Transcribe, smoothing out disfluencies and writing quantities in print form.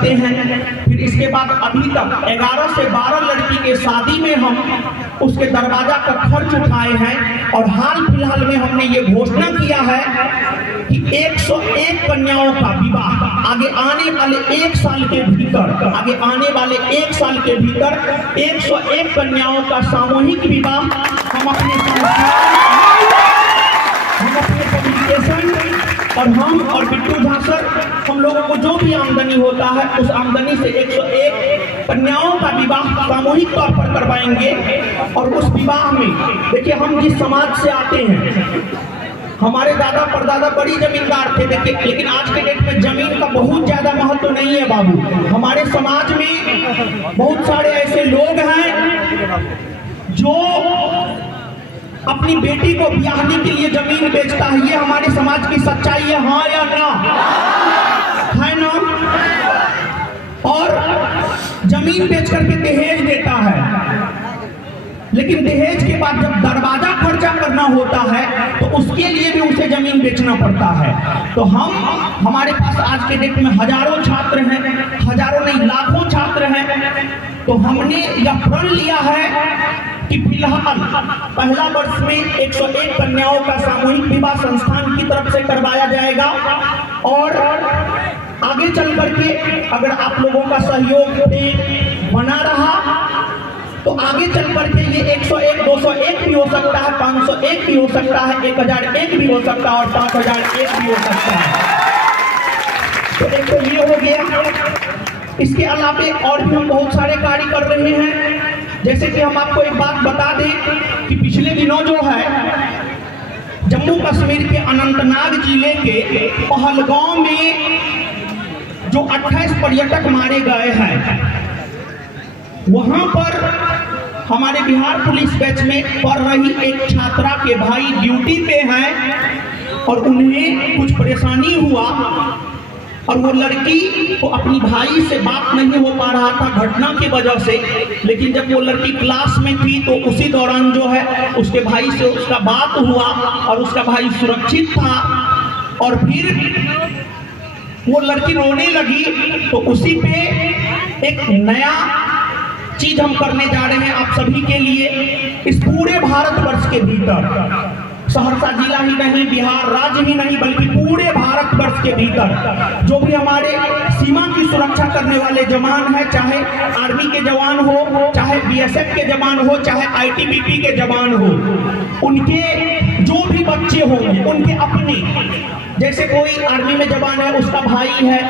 करते हैं। फिर इसके बाद अभी तक 11 से 12 लड़की के शादी में हम उसके दरवाजा का खर्च उठाए हैं। और हाल फिलहाल में हमने ये घोषणा किया है कि 101 कन्याओं का विवाह आगे आने वाले 1 साल के भीतर 101 कन्याओं का सामूहिक विवाह हम अपने पब्लिकेशन और बिट्टू झा सर, हम लोगों को जो भी आमदनी होता है उस आमदनी से 101 कन्याओं का विवाह सामूहिक तौर पर करवाएंगे। और उस विवाह में देखिए, हम जिस समाज से आते हैं, हमारे दादा परदादा बड़ी जमींदार थे, देखिए, लेकिन आज के डेट में जमीन का बहुत ज्यादा महत्व नहीं है बाबू। हमारे समाज में बहुत सारे ऐसे लोग हैं जो अपनी बेटी को ब्याहने के लिए जमीन बेचता है। ये हमारे समाज की सच्चाई है, हाँ या ना? है ना? और जमीन बेच करके दहेज देता है, लेकिन दहेज के बाद जब दरवाजा खर्चा करना होता है तो उसके लिए भी उसे जमीन बेचना पड़ता है। तो हमारे पास आज के डेट में हजारों छात्र हैं, हजारों नहीं लाखों छात्र हैं। तो हमने यह प्रण लिया है कि फिलहाल पहला वर्ष में 101 कन्याओं का सामूहिक विवाह संस्थान की तरफ से करवाया जाएगा। और आगे चल करके अगर आप लोगों का सहयोग बना रहा तो आगे चल करके ये 101, 201 भी हो सकता है, 501 भी हो सकता है, 1001 भी हो सकता है और 5001 भी हो सकता है। तो एक तो ये हो गया। इसके अलावा और भी हम बहुत सारे कार्य कर रहे हैं। जैसे कि हम आपको एक बात बता दें कि पिछले दिनों जो है जम्मू कश्मीर के अनंतनाग जिले के पहलगांव में जो 28 पर्यटक मारे गए हैं, वहां पर हमारे बिहार पुलिस बैच में पढ़ रही एक छात्रा के भाई ड्यूटी पे हैं और उन्हें कुछ परेशानी हुआ और वो लड़की को अपनी भाई से बात नहीं हो पा रहा था घटना की वजह से। लेकिन जब वो लड़की क्लास में थी तो उसी दौरान जो है उसके भाई से उसका बात हुआ और उसका भाई सुरक्षित था। और फिर वो लड़की रोने लगी तो उसी पे एक नया चीज हम करने जा रहे हैं आप सभी के लिए। इस पूरे भारतवर्ष के भीतर, सहरसा जिला ही नहीं, बिहार राज्य ही नहीं, बल्कि पूरे भारतवर्ष के भीतर जो भी हमारे सीमा की सुरक्षा करने वाले जवान हैं, चाहे आर्मी के जवान हो, चाहे बीएसएफ के जवान हो, चाहे आईटीबीपी के जवान हो, उनके जो भी बच्चे होंगे, उनके अपने, जैसे कोई आर्मी में जवान है उसका भाई है,